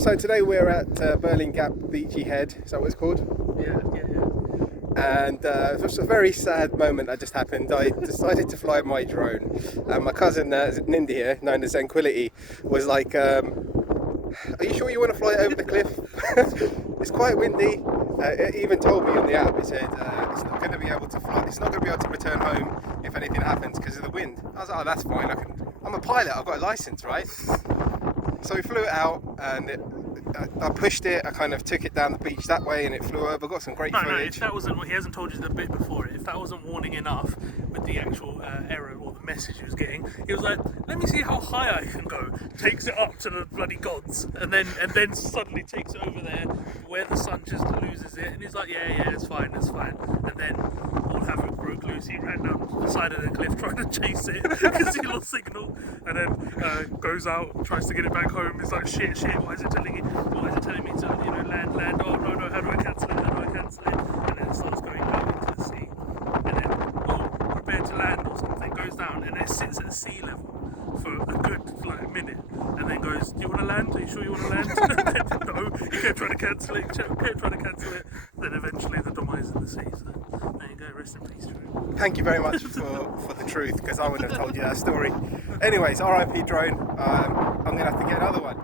So today we're at Berlin Gap Beachy Head, is that what it's called? Yeah. And it was a very sad moment that just happened. I decided to fly my drone. My cousin Nindy here, known as Zenquility, was like, are you sure you want to fly over the cliff? It's quite windy. It even told me on the app, it said it's not going to be able to fly, it's not going to be able to return home if anything happens because of the wind. I was like, oh, that's fine, I'm a pilot, I've got a license, right? So we flew it out and I pushed it, I kind of took it down the beach that way and it flew over, got some great footage. No, if that wasn't, he hasn't told you the bit before it, if that wasn't warning enough with the actual error or the message he was getting, he was like, let me see how high I can go, takes it up to the bloody gods, and then suddenly takes it over there where the sun just loses it, and he's like, yeah, it's fine, and then all havoc broke loose. He ran down the side of the cliff trying to chase it because he lost signal, and then goes out, tries to get it back home. He's like, shit, why is it telling me to, land? Oh no, how do I cancel it? And then it starts going out into the sea, and then prepare to land or something, goes down, and it sits at sea level for a good minute, and then goes, do you want to land? Are you sure you want to land? No, he kept trying to cancel it, then eventually the demise in the sea. So there you go, rest in peace, Drew. Thank you very much for the truth, because I wouldn't have told you that story. Anyways, R.I.P drone, I'm going to have to get another one.